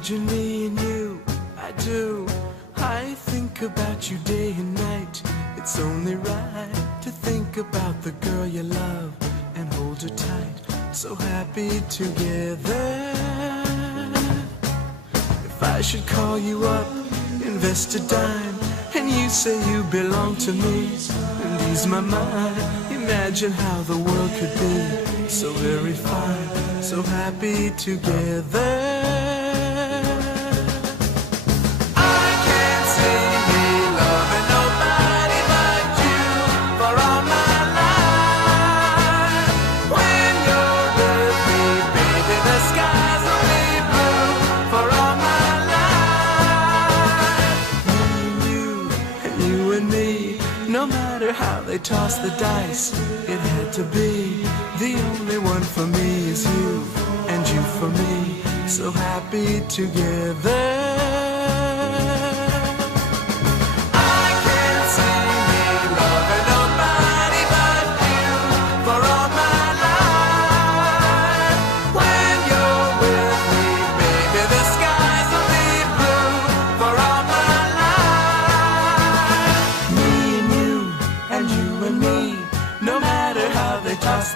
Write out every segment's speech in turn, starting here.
Imagine me and you, I do. I think about you day and night. It's only right to think about the girl you love and hold her tight. So happy together. If I should call you up, invest a dime, and you say you belong to me and ease my mind, imagine how the world could be so very fine, so happy together. How they toss the dice, it had to be. The only one for me is you, and you for me, so happy together.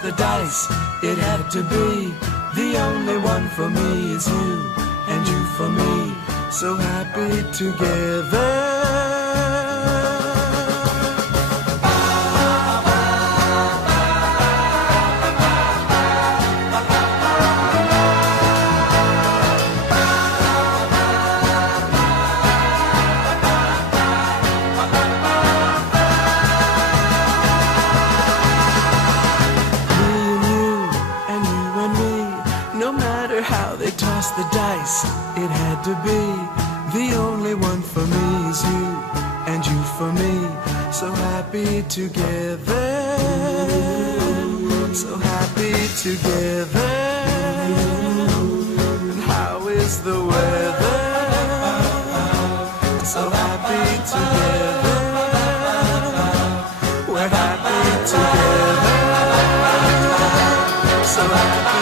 The dice, it had to be. The only one for me is you, and you for me, so happy together. The dice, it had to be. The only one for me is you, and you for me, so happy together, so happy together. And how is the weather? So happy together, we're happy together, so happy.